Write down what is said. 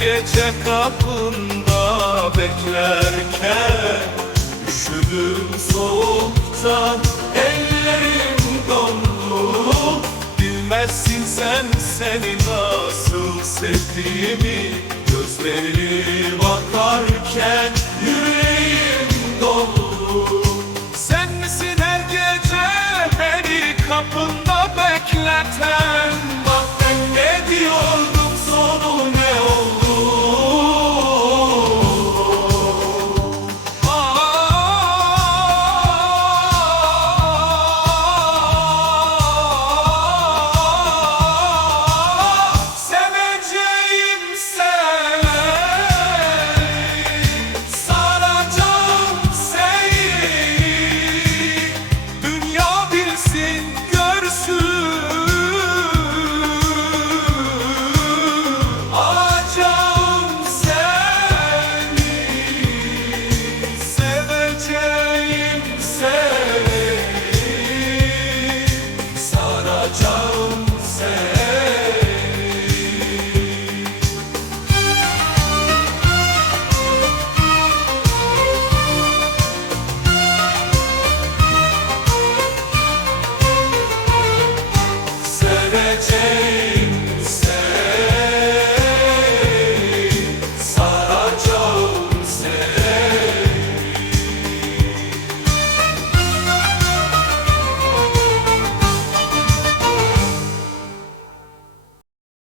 gece kapında beklerken Üşüdüm soğuktan ellerim dondu. Bilmezsin sen seni nasıl sevdiğimi. Gözleri bakarken yüreğim dolu Sen misin her gece beni kapında bekleten?